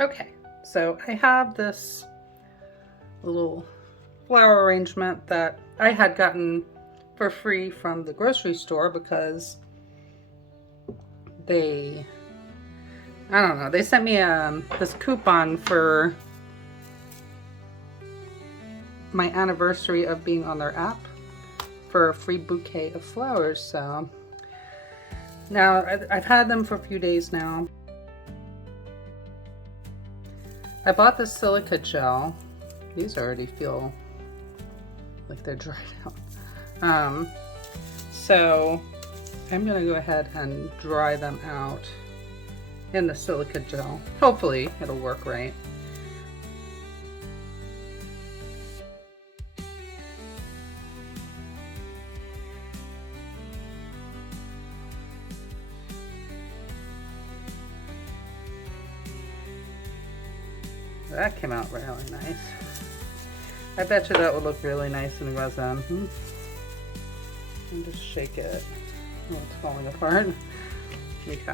Okay, so I have this little flower arrangement that I had gotten for free from the grocery store because they, I don't know, they sent me this coupon for my anniversary of being on their app for a free bouquet of flowers. So now I've had them for a few days now. I bought the silica gel. These already feel like they're dried out. So I'm gonna go ahead and dry them out in the silica gel. Hopefully it'll work right. That came out really nice. I bet you that would look really nice in resin. And just shake it. Oh, it's falling apart. Okay.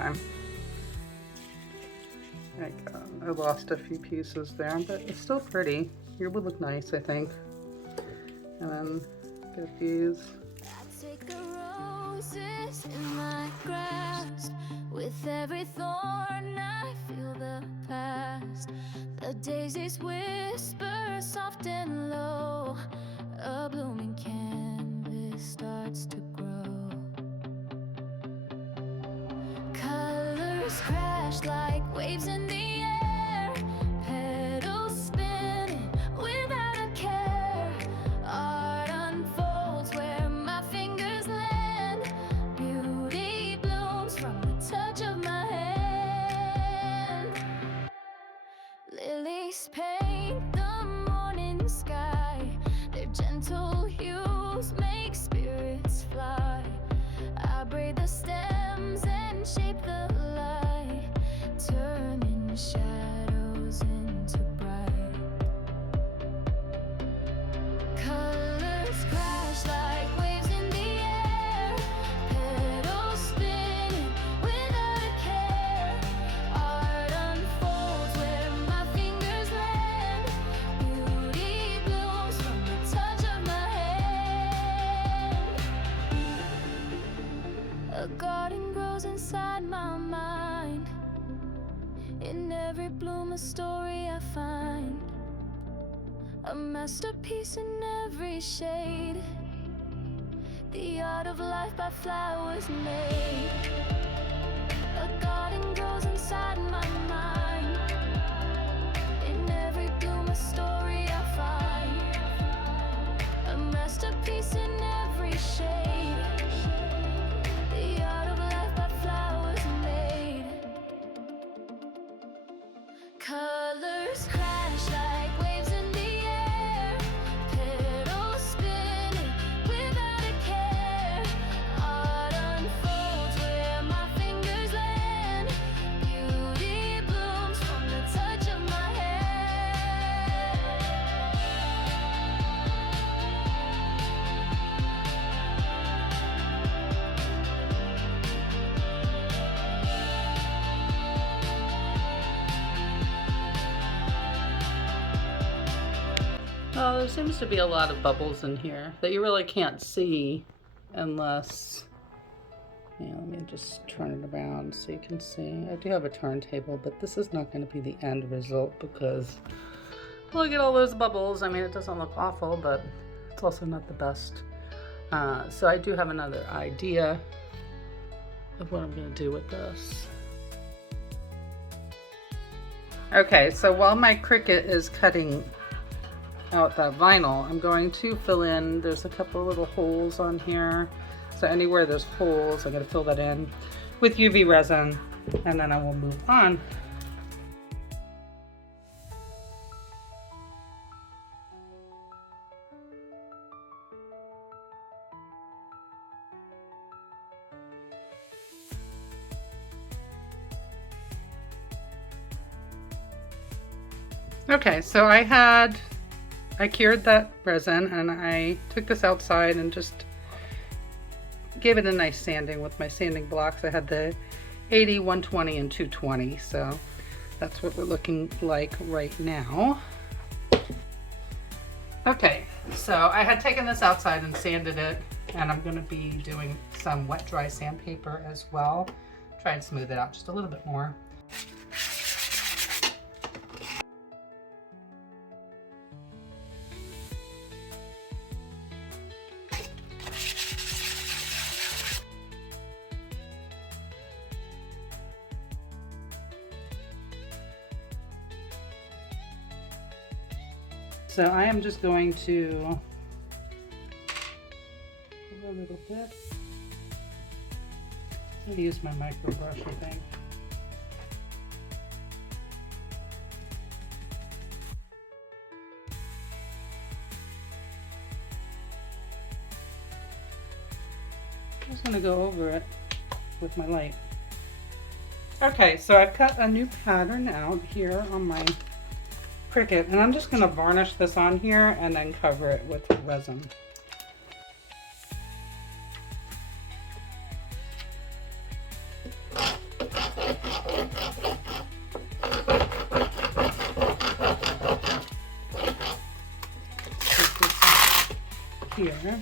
I lost a few pieces there, but it's still pretty. It would look nice, I think. And then get these. I take the roses in my grass. With every thorn I feel the past. The daisies whisper soft and low. A blooming canvas starts to grow. Colors crash like waves in the air. Petals spinning without a care. Art unfolds where my fingers land. Beauty blooms from the touch of my hand. Lilies paint the morning sky. Their gentle hues make spirits fly. I braid the stems and shape the light, turning shadows into bright. Colors crash like waves in the air. Petals spinning without a care. Art unfolds where my fingers land. Beauty blooms from the touch of my hand. A garden grows inside my mind. In every bloom a story I find. A masterpiece in every shade. The art of life by flowers made. A garden grows inside my mind. In every bloom a story I find. A masterpiece in every shade. The art of life by flowers made. Colors crash like waves in the air. Petals spinning without a care. Art unfolds where my fingers land. Beauty blooms from the touch of my hand. Oh, there seems to be a lot of bubbles in here that you really can't see unless, yeah, let me just turn it around so you can see. I do have a turntable, but this is not going to be the end result because look at all those bubbles. I mean, it doesn't look awful, but it's also not the best. So I do have another idea of what I'm going to do with this. Okay, so while my Cricut is cutting out that vinyl, I'm going to fill in, there's a couple little holes on here. So anywhere there's holes, I'm going to fill that in with UV resin, and then I will move on. Okay, so I cured that resin and I took this outside and just gave it a nice sanding with my sanding blocks. I had the 80, 120, and 220. So That's what we're looking like right now. Okay, so I had taken this outside and sanded it, and I'm going to be doing some wet dry sandpaper as well. Try and smooth it out just a little bit more. So I am just going to a little bit. I'm going to use my micro brush, I think. I'm just going to go over it with my light. Okay, so I've cut a new pattern out here on my Cricut, and I'm just going to varnish this on here and then cover it with resin. Here.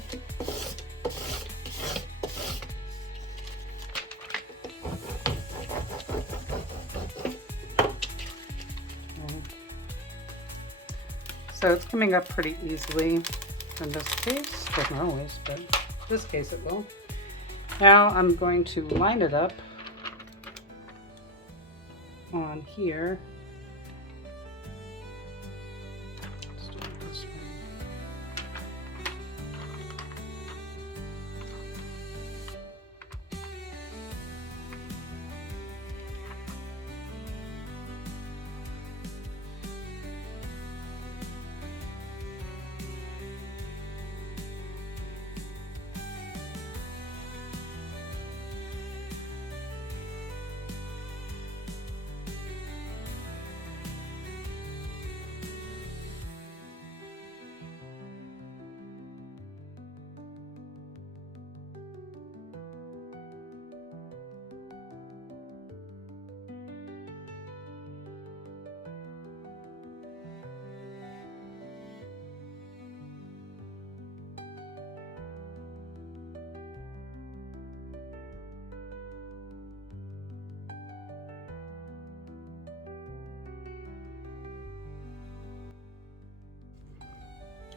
So it's coming up pretty easily in this case, doesn't always, but in this case it will. Now I'm going to line it up on here. Let's do it this way.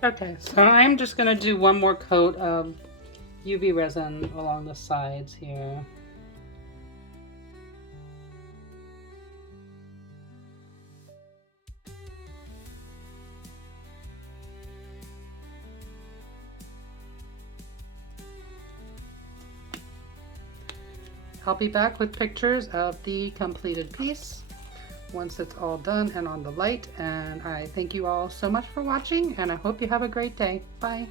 Okay, so I'm just going to do one more coat of UV resin along the sides here. I'll be back with pictures of the completed piece once it's all done and on the light, and I thank you all so much for watching, and I hope you have a great day. Bye.